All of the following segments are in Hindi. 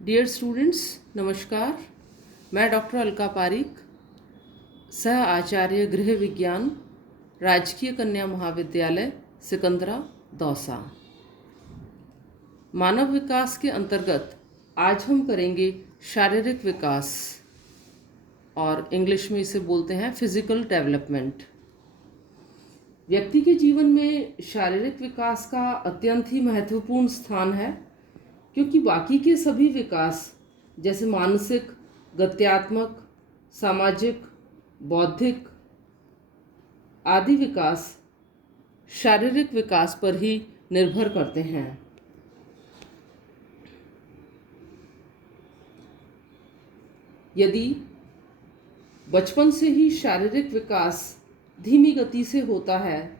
डियर स्टूडेंट्स, नमस्कार। मैं डॉक्टर अलका पारिक, सह आचार्य गृह विज्ञान, राजकीय कन्या महाविद्यालय सिकंदरा, दौसा। मानव विकास के अंतर्गत आज हम करेंगे शारीरिक विकास, और इंग्लिश में इसे बोलते हैं फिजिकल डेवलपमेंट। व्यक्ति के जीवन में शारीरिक विकास का अत्यंत ही महत्वपूर्ण स्थान है, क्योंकि बाकी के सभी विकास जैसे मानसिक, गत्यात्मक, सामाजिक, बौद्धिक आदि विकास शारीरिक विकास पर ही निर्भर करते हैं। यदि बचपन से ही शारीरिक विकास धीमी गति से होता है,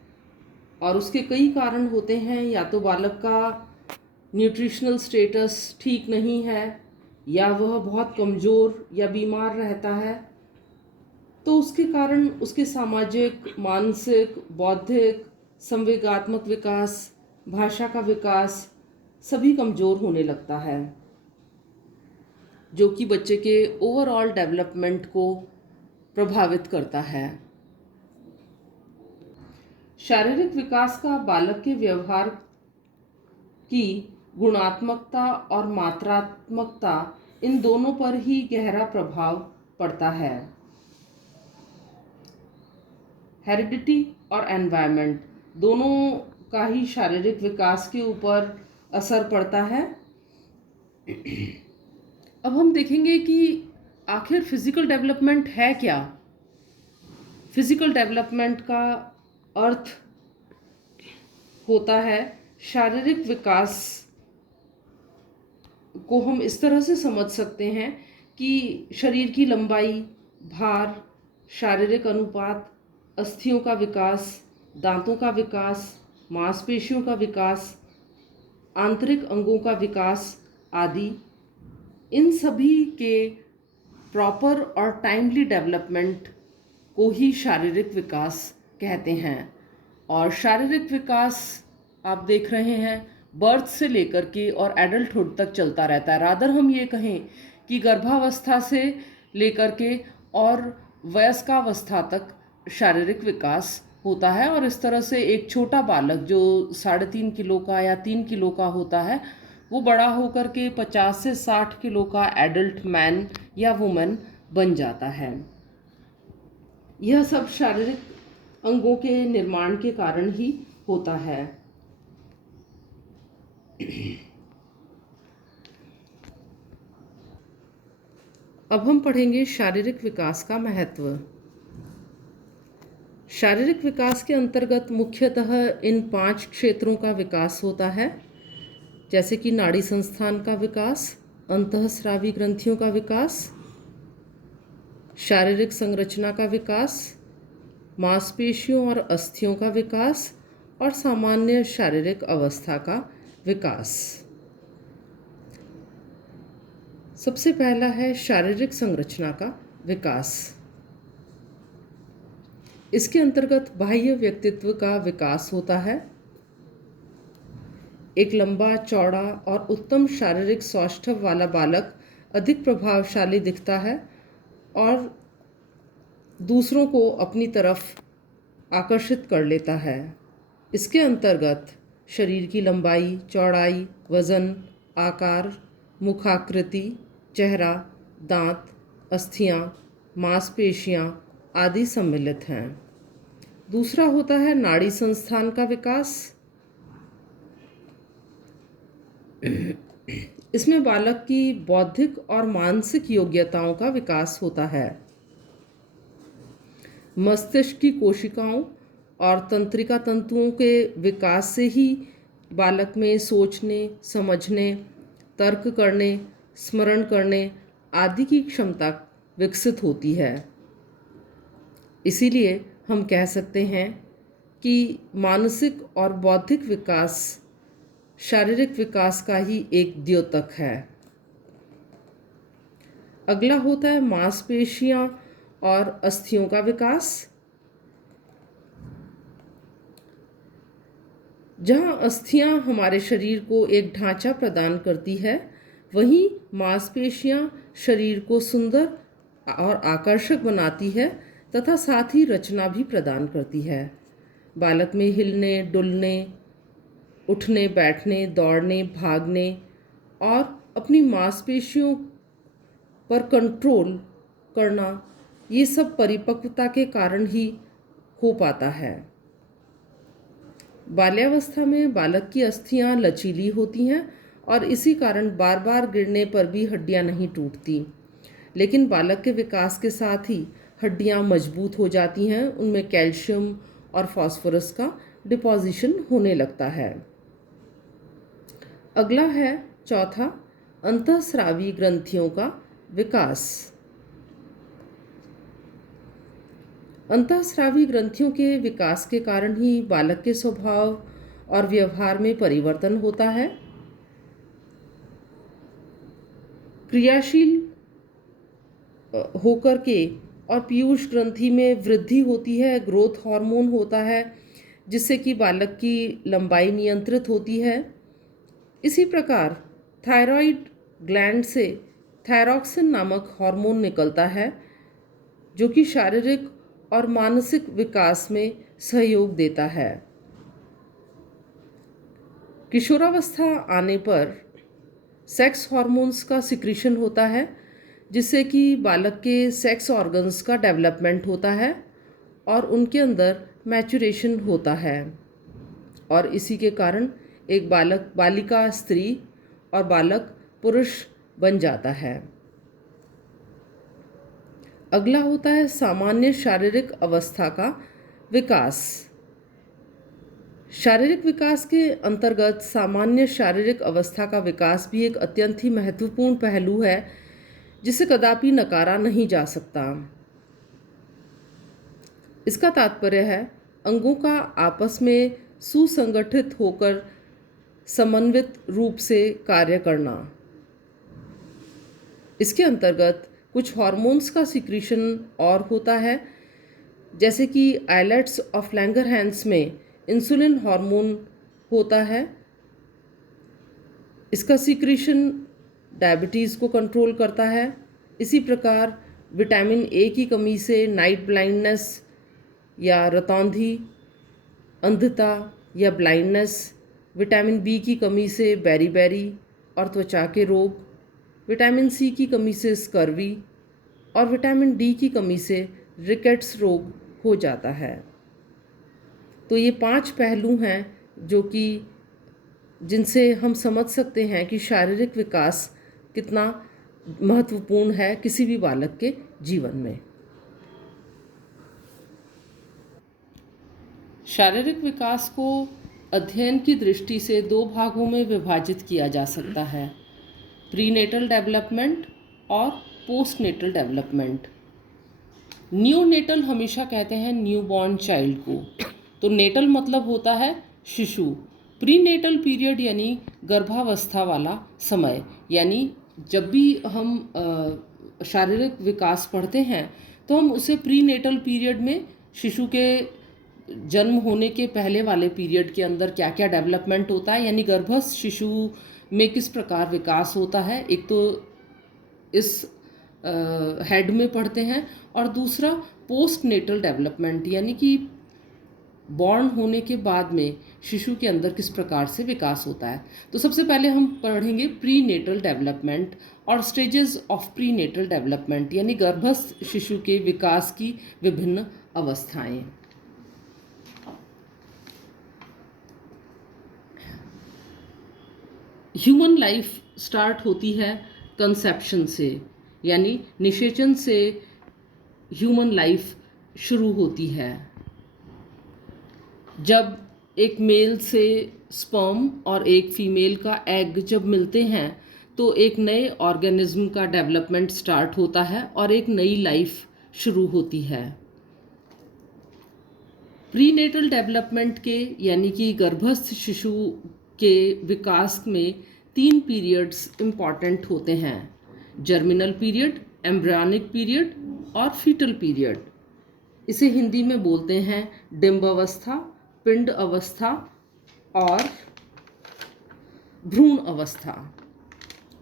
और उसके कई कारण होते हैं, या तो बालक का न्यूट्रिशनल स्टेटस ठीक नहीं है, या वह बहुत कमज़ोर या बीमार रहता है, तो उसके कारण उसके सामाजिक, मानसिक, बौद्धिक, संवेगात्मक विकास, भाषा का विकास सभी कमज़ोर होने लगता है, जो कि बच्चे के ओवरऑल डेवलपमेंट को प्रभावित करता है। शारीरिक विकास का बालक के व्यवहार की गुणात्मकता और मात्रात्मकता, इन दोनों पर ही गहरा प्रभाव पड़ता है। हेरिडिटी और एनवायरनमेंट दोनों का ही शारीरिक विकास के ऊपर असर पड़ता है। अब हम देखेंगे कि आखिर फिजिकल डेवलपमेंट है क्या। फिजिकल डेवलपमेंट का अर्थ होता है शारीरिक विकास को हम इस तरह से समझ सकते हैं कि शरीर की लंबाई, भार, शारीरिक अनुपात, अस्थियों का विकास, दांतों का विकास, मांसपेशियों का विकास, आंतरिक अंगों का विकास आदि, इन सभी के प्रॉपर और टाइमली डेवलपमेंट को ही शारीरिक विकास कहते हैं। और शारीरिक विकास आप देख रहे हैं बर्थ से लेकर के और एडल्टहुड तक चलता रहता है। रादर हम ये कहें कि गर्भावस्था से लेकर के और वयस्कावस्था तक शारीरिक विकास होता है। और इस तरह से एक छोटा बालक जो 3.5 किलो का या 3 किलो का होता है, वो बड़ा होकर के 50 से 60 किलो का एडल्ट मैन या वुमेन बन जाता है। यह सब शारीरिक अंगों के निर्माण के कारण ही होता है। अब हम पढ़ेंगे शारीरिक विकास का महत्व। शारीरिक विकास के अंतर्गत मुख्यतः इन 5 क्षेत्रों का विकास होता है, जैसे कि नाड़ी संस्थान का विकास, अंतःस्रावी ग्रंथियों का विकास, शारीरिक संरचना का विकास, मांसपेशियों और अस्थियों का विकास, और सामान्य शारीरिक अवस्था का विकास। सबसे पहला है शारीरिक संरचना का विकास। इसके अंतर्गत बाह्य व्यक्तित्व का विकास होता है। एक लंबा, चौड़ा और उत्तम शारीरिक सौष्ठव वाला बालक अधिक प्रभावशाली दिखता है और दूसरों को अपनी तरफ आकर्षित कर लेता है। इसके अंतर्गत शरीर की लंबाई, चौड़ाई, वजन, आकार, मुखाकृति, चेहरा, दांत, अस्थियां, मांसपेशियां आदि सम्मिलित हैं। दूसरा होता है नाड़ी संस्थान का विकास। इसमें बालक की बौद्धिक और मानसिक योग्यताओं का विकास होता है। मस्तिष्क की कोशिकाओं और तंत्रिका तंतुओं के विकास से ही बालक में सोचने, समझने, तर्क करने, स्मरण करने आदि की क्षमता विकसित होती है। इसीलिए हम कह सकते हैं कि मानसिक और बौद्धिक विकास शारीरिक विकास का ही एक द्योतक है। अगला होता है मांसपेशियां और अस्थियों का विकास। जहाँ अस्थियां हमारे शरीर को एक ढांचा प्रदान करती है, वहीं मांसपेशियां शरीर को सुंदर और आकर्षक बनाती है तथा साथ ही रचना भी प्रदान करती है। बालक में हिलने, डुलने, उठने, बैठने, दौड़ने, भागने और अपनी मांसपेशियों पर कंट्रोल करना, ये सब परिपक्वता के कारण ही हो पाता है। बाल्यावस्था में बालक की अस्थियां लचीली होती हैं और इसी कारण बार बार गिरने पर भी हड्डियां नहीं टूटती। लेकिन बालक के विकास के साथ ही हड्डियां मजबूत हो जाती हैं, उनमें कैल्शियम और फास्फोरस का डिपॉजिशन होने लगता है। अगला है चौथा, अंतःस्रावी ग्रंथियों का विकास। अंतःस्रावी ग्रंथियों के विकास के कारण ही बालक के स्वभाव और व्यवहार में परिवर्तन होता है। क्रियाशील होकर के और पीयूष ग्रंथि में वृद्धि होती है, ग्रोथ हार्मोन होता है जिससे कि बालक की लंबाई नियंत्रित होती है। इसी प्रकार थायराइड ग्लैंड से थायरॉक्सिन नामक हार्मोन निकलता है जो कि शारीरिक और मानसिक विकास में सहयोग देता है। किशोरावस्था आने पर सेक्स हार्मोन्स का सिक्रीशन होता है जिससे कि बालक के सेक्स ऑर्गन्स का डेवलपमेंट होता है और उनके अंदर मैचुरेशन होता है और इसी के कारण एक बालक बालिका स्त्री और बालक पुरुष बन जाता है। अगला होता है सामान्य शारीरिक अवस्था का विकास। शारीरिक विकास के अंतर्गत सामान्य शारीरिक अवस्था का विकास भी एक अत्यंत ही महत्वपूर्ण पहलू है जिसे कदापि नकारा नहीं जा सकता। इसका तात्पर्य है अंगों का आपस में सुसंगठित होकर समन्वित रूप से कार्य करना। इसके अंतर्गत कुछ हार्मोन्स का सिक्रीशन और होता है, जैसे कि आइलेट्स ऑफ लैंगरहैंस में इंसुलिन हार्मोन होता है। इसका सिक्रीशन डायबिटीज़ को कंट्रोल करता है। इसी प्रकार विटामिन ए की कमी से नाइट ब्लाइंडनेस या रतौंधी, अंधता या ब्लाइंडनेस, विटामिन बी की कमी से बेरी और त्वचा के रोग, विटामिन सी की कमी से स्कर्वी और विटामिन डी की कमी से रिकेट्स रोग हो जाता है। तो ये 5 पहलू हैं जो कि जिनसे हम समझ सकते हैं कि शारीरिक विकास कितना महत्वपूर्ण है किसी भी बालक के जीवन में। शारीरिक विकास को अध्ययन की दृष्टि से 2 भागों में विभाजित किया जा सकता है, प्रीनेटल डेवलपमेंट और पोस्टनेटल डेवलपमेंट। न्यूनेटल हमेशा कहते हैं न्यूबॉर्न चाइल्ड को, तो नेटल मतलब होता है शिशु। प्रीनेटल पीरियड यानी गर्भावस्था वाला समय, यानी जब भी हम शारीरिक विकास पढ़ते हैं तो हम उसे प्रीनेटल पीरियड में शिशु के जन्म होने के पहले वाले पीरियड के अंदर क्या क्या डेवलपमेंट होता है, यानी गर्भस्थ शिशु में किस प्रकार विकास होता है, एक तो इस हेड में पढ़ते हैं, और दूसरा पोस्ट नेटल डेवलपमेंट यानी कि बॉर्न होने के बाद में शिशु के अंदर किस प्रकार से विकास होता है। तो सबसे पहले हम पढ़ेंगे प्री नेटल डेवलपमेंट और stages of prenatal development, यानी गर्भस्थ शिशु के विकास की विभिन्न अवस्थाएं। ह्यूमन लाइफ स्टार्ट होती है कंसेप्शन से, यानी निषेचन से ह्यूमन लाइफ शुरू होती है। जब एक मेल से स्पर्म और एक फीमेल का एग जब मिलते हैं तो एक नए ऑर्गेनिज्म का डेवलपमेंट स्टार्ट होता है और एक नई लाइफ शुरू होती है। प्रीनेटल डेवलपमेंट के यानी कि गर्भस्थ शिशु के विकास में 3 पीरियड्स इम्पॉर्टेंट होते हैं, जर्मिनल पीरियड, एम्ब्रियनिक पीरियड और फीटल पीरियड। इसे हिंदी में बोलते हैं डिम्ब अवस्था, पिंड अवस्था और भ्रूण अवस्था।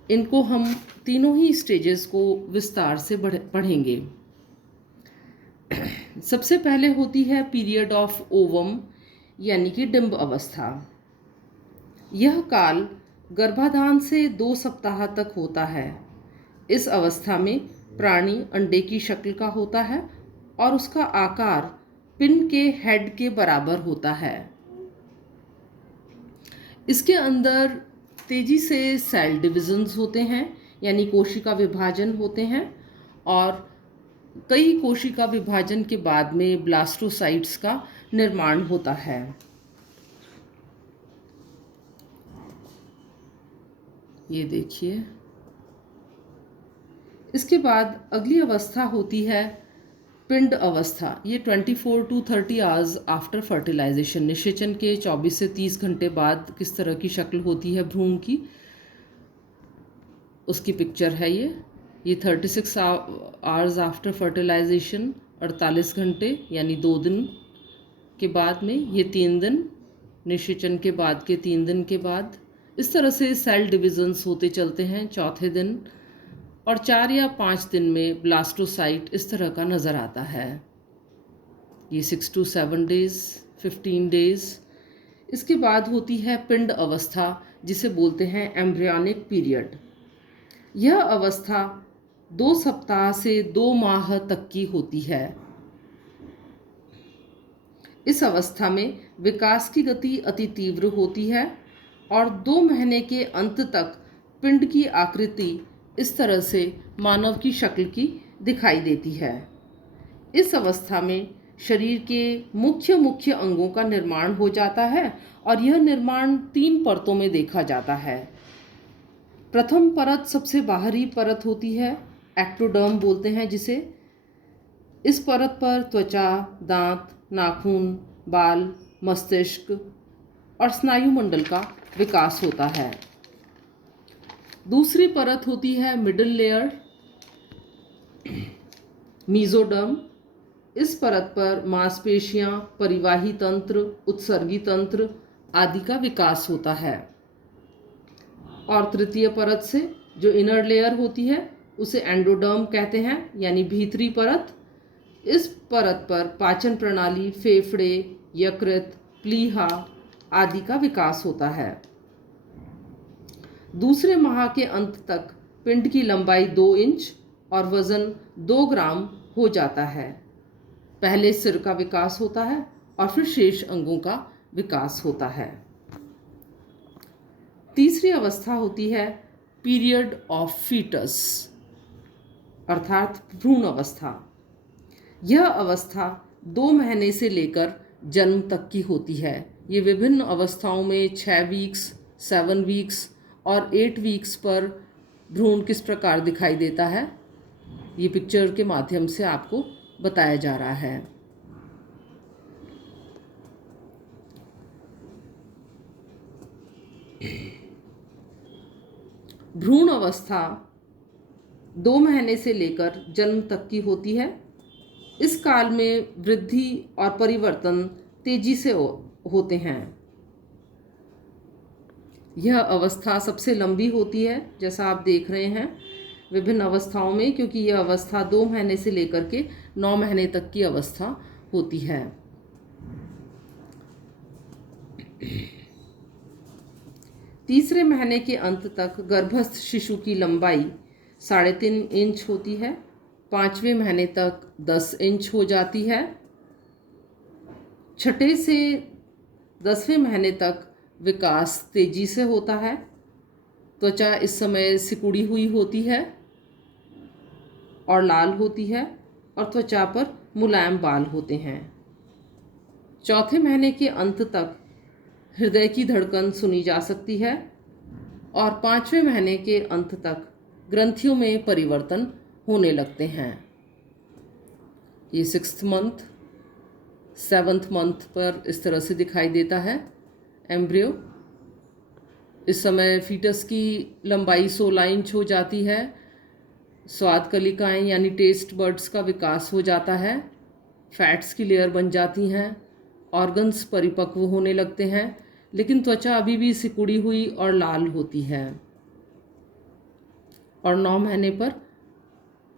इनको हम तीनों ही स्टेजेस को विस्तार से पढ़ेंगे। सबसे पहले होती है पीरियड ऑफ ओवम यानी कि डिंब अवस्था। यह काल गर्भाधान से 2 सप्ताह तक होता है। इस अवस्था में प्राणी अंडे की शक्ल का होता है और उसका आकार पिन के हेड के बराबर होता है। इसके अंदर तेजी से सेल डिविजन्स होते हैं यानी कोशिका विभाजन होते हैं और कई कोशिका विभाजन के बाद में ब्लास्टोसाइट्स का निर्माण होता है। ये देखिए, इसके बाद अगली अवस्था होती है पिंड अवस्था। ये 24 to 30 आवर्स आफ्टर फर्टिलाइजेशन, निषेचन के 24 से 30 घंटे बाद किस तरह की शक्ल होती है भ्रूण की, उसकी पिक्चर है ये 36 आवर्स आफ्टर फर्टिलाइजेशन, 48 घंटे यानी 2 दिन के बाद में, ये 3 दिन, निषेचन के बाद के 3 दिन के बाद। इस तरह से सेल डिविजन्स होते चलते हैं। चौथे दिन और 4 या 5 दिन में ब्लास्टोसाइट इस तरह का नज़र आता है। ये 6 to 7 डेज़, 15 डेज़। इसके बाद होती है पिंड अवस्था, जिसे बोलते हैं एम्ब्रियोनिक पीरियड। यह अवस्था 2 सप्ताह से 2 माह तक की होती है। इस अवस्था में विकास की गति अति तीव्र होती है और 2 महीने के अंत तक पिंड की आकृति इस तरह से मानव की शक्ल की दिखाई देती है। इस अवस्था में शरीर के मुख्य अंगों का निर्माण हो जाता है और यह निर्माण 3 परतों में देखा जाता है। प्रथम परत सबसे बाहरी परत होती है, एक्टोडर्म बोलते हैं जिसे। इस परत पर त्वचा, दांत, नाखून, बाल, मस्तिष्क और स्नायु मंडल का विकास होता है। दूसरी परत होती है मिडिल लेयर, मीजोडर्म। इस परत पर मांसपेशियां, परिवाही तंत्र, उत्सर्गी तंत्र आदि का विकास होता है। और तृतीय परत से जो इनर लेयर होती है उसे एंडोडर्म कहते हैं यानी भीतरी परत। इस परत पर पाचन प्रणाली, फेफड़े, यकृत, प्लीहा आदि का विकास होता है। दूसरे माह के अंत तक पिंड की लंबाई 2 इंच और वजन 2 ग्राम हो जाता है। पहले सिर का विकास होता है और फिर शेष अंगों का विकास होता है। तीसरी अवस्था होती है पीरियड ऑफ फीटस अर्थात भ्रूण अवस्था। यह अवस्था 2 महीने से लेकर जन्म तक की होती है। ये विभिन्न अवस्थाओं में 6 वीक्स, 7 वीक्स और 8 वीक्स पर भ्रूण किस प्रकार दिखाई देता है, ये पिक्चर के माध्यम से आपको बताया जा रहा है। भ्रूण अवस्था 2 महीने से लेकर जन्म तक की होती है। इस काल में वृद्धि और परिवर्तन तेजी से होते हैं। यह अवस्था सबसे लंबी होती है, जैसा आप देख रहे हैं विभिन्न अवस्थाओं में, क्योंकि यह अवस्था 2 महीने से लेकर के 9 महीने तक की अवस्था होती है। तीसरे महीने के अंत तक गर्भस्थ शिशु की लंबाई 3.5 इंच होती है। 5वें महीने तक 10 इंच हो जाती है। 6 से 10वें महीने तक विकास तेजी से होता है। त्वचा इस समय सिकुड़ी हुई होती है और लाल होती है और त्वचा पर मुलायम बाल होते हैं। 4थे महीने के अंत तक हृदय की धड़कन सुनी जा सकती है और 5वें महीने के अंत तक ग्रंथियों में परिवर्तन होने लगते हैं। ये 6th मंथ, 7th मंथ पर इस तरह से दिखाई देता है एम्ब्रियो। इस समय फीटस की लंबाई 16 इंच हो जाती है। स्वाद कलिकाएँ यानी टेस्ट बर्ड्स का विकास हो जाता है। फैट्स की लेयर बन जाती हैं। ऑर्गन्स परिपक्व होने लगते हैं, लेकिन त्वचा अभी भी सिकुड़ी हुई और लाल होती है। और 9 महीने पर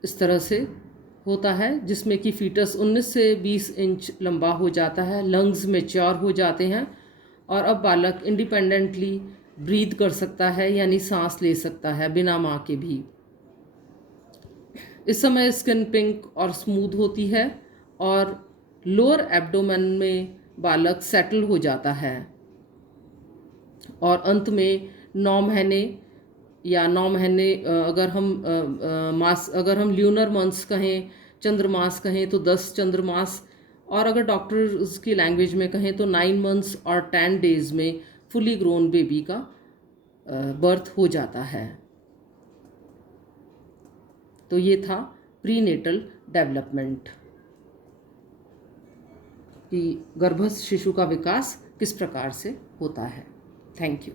इस तरह से होता है, जिसमें कि फीटस 19 से 20 इंच लंबा हो जाता है, लंग्स मैच्योर हो जाते हैं और अब बालक इंडिपेंडेंटली ब्रीथ कर सकता है, यानी सांस ले सकता है बिना माँ के भी। इस समय स्किन पिंक और स्मूथ होती है और लोअर एब्डोमेन में बालक सेटल हो जाता है और अंत में 9 महीने या 9 महीने अगर हम ल्यूनर मंथ्स कहें, चंद्रमास कहें तो 10 चंद्रमास, और अगर डॉक्टर्स की लैंग्वेज में कहें तो 9 मंथ्स और 10 डेज में फुली ग्रोन बेबी का बर्थ हो जाता है। तो ये था प्रीनेटल डेवलपमेंट कि गर्भस्थ शिशु का विकास किस प्रकार से होता है। Thank you.